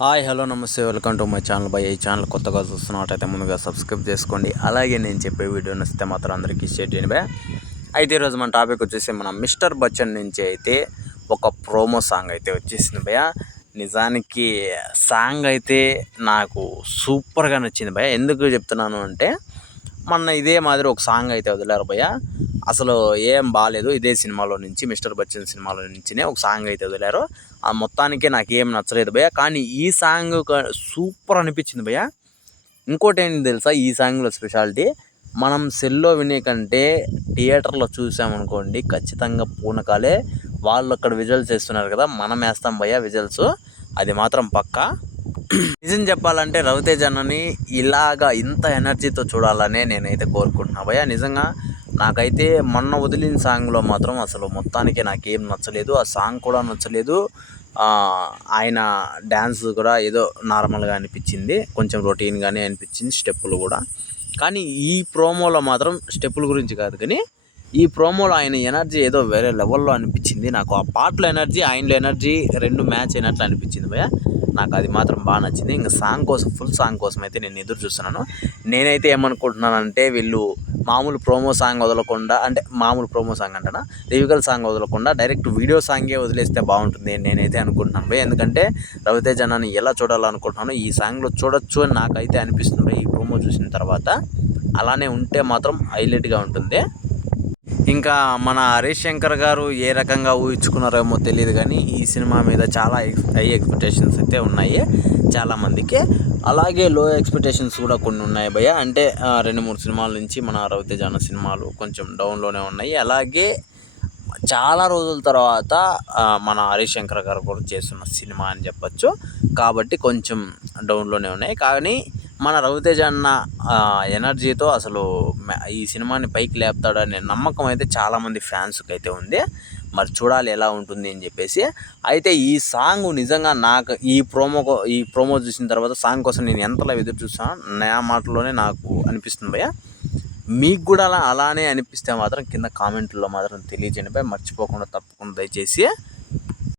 Hi hello నమస్తే welcome to my channel. By ఈ channel కొత్తగా చూస్తున్నట్టయితే ముందుగా సబ్స్క్రైబ్ చేసుకోండి. అలాగే నేను చెప్పే వీడియో నచ్చితే మాత్రం అందరికీ షేర్ చేయండి బై. అయితే ఈరోజు మన టాపిక్ వచ్చేసి మన మిస్టర్ బచ్చన్ నుంచి అయితే ఒక ప్రోమో సాంగ్ అయితే వచ్చేసింది భయ. నిజానికి సాంగ్ అయితే నాకు సూపర్గా నచ్చింది భయ. ఎందుకు చెప్తున్నాను అంటే మొన్న ఇదే మాదిరి ఒక సాంగ్ అయితే వదిలారు భయ. అసలు ఏం బాగాలేదు. ఇదే సినిమాలో నుంచి మిస్టర్ బచ్చన్ సినిమాలో నుంచినే ఒక సాంగ్ అయితే వదిలారు. ఆ మొత్తానికి నాకేం నచ్చలేదు భయ. కానీ ఈ సాంగ్ సూపర్ అనిపించింది భయ. ఇంకోటి ఏంటి తెలుసా, ఈ సాంగ్లో స్పెషాలిటీ మనం సెల్లో వినే కంటే థియేటర్లో చూసామనుకోండి ఖచ్చితంగా పూనకాలే. వాళ్ళు అక్కడ విజువల్స్ వేస్తున్నారు కదా, మనం వేస్తాం భయ విజువల్స్, అది మాత్రం పక్కా. నిజం చెప్పాలంటే రవితేజ అన్నని ఇలాగా ఇంత ఎనర్జీతో చూడాలనే నేనైతే కోరుకుంటున్నా భయ. నిజంగా నాకైతే మొన్న వదిలిన సాంగ్లో మాత్రం అసలు మొత్తానికి నాకేం నచ్చలేదు. ఆ సాంగ్ కూడా నచ్చలేదు. ఆయన డ్యాన్స్ కూడా ఏదో నార్మల్గా అనిపించింది, కొంచెం రొటీన్గానే అనిపించింది, స్టెప్పులు కూడా. కానీ ఈ ప్రోమోలో మాత్రం స్టెప్పుల గురించి కాదు, కానీ ఈ ప్రోమోలో ఆయన ఎనర్జీ ఏదో వేరే లెవెల్లో అనిపించింది నాకు. ఆ పాటలో ఎనర్జీ, ఆయనలో ఎనర్జీ రెండు మ్యాచ్ అయినట్లు అనిపించింది భయ. నాకు అది మాత్రం బాగా నచ్చింది. ఇంకా సాంగ్ కోసం, ఫుల్ సాంగ్ కోసం అయితే నేను ఎదురు చూస్తున్నాను. నేనైతే ఏమనుకుంటున్నానంటే వీళ్ళు మామూలు ప్రోమో సాంగ్ వదలకుండా, అంటే మామూలు ప్రోమో సాంగ్ అంటేనా లిరికల్ సాంగ్ వదలకుండా డైరెక్ట్ వీడియో సాంగే వదిలేస్తే బాగుంటుంది నేనైతే అనుకుంటున్నాను భయ. ఎందుకంటే రవితేజ అన్నని ఎలా చూడాలనుకుంటున్నాను ఈ సాంగ్లో చూడొచ్చు అని నాకైతే అనిపిస్తుంది భయ. ఈ ప్రోమో చూసిన తర్వాత అలానే ఉంటే మాత్రం హైలైట్గా ఉంటుంది. ఇంకా మన హరీష్ శంకర్ గారు ఏ రకంగా ఊహించుకున్నారేమో తెలియదు, కానీ ఈ సినిమా మీద చాలా హై ఎక్స్పెక్టేషన్స్ అయితే ఉన్నాయి చాలామందికి. అలాగే లో ఎక్స్పెక్టేషన్స్ కూడా కొన్ని ఉన్నాయి భయ. అంటే 2-3 సినిమాల నుంచి మన రవితేజ అన్న సినిమాలు కొంచెం డౌన్లోనే ఉన్నాయి. అలాగే చాలా రోజుల తర్వాత మన హరీష్ శంకర్ గారు కూడా చేస్తున్న సినిమా అని చెప్పచ్చు, కాబట్టి కొంచెం డౌన్లోనే ఉన్నాయి. కానీ మన రవితేజ అన్న ఎనర్జీతో అసలు ఈ సినిమాని పైకి లేపుతాడనే నమ్మకం అయితే చాలామంది ఫ్యాన్స్కి అయితే ఉంది. మరి చూడాలి ఎలా ఉంటుంది అని చెప్పేసి. అయితే ఈ సాంగ్ నిజంగా నాకు ఈ ప్రోమో చూసిన తర్వాత సాంగ్ కోసం నేను ఎంతలా ఎదురు చూస్తాను నా మాటలోనే నాకు అనిపిస్తుంది భయ. మీకు కూడా అలానే అనిపిస్తే మాత్రం కింద కామెంట్లో మాత్రం తెలియజేయండి భయ. మర్చిపోకుండా తప్పకుండా దయచేసి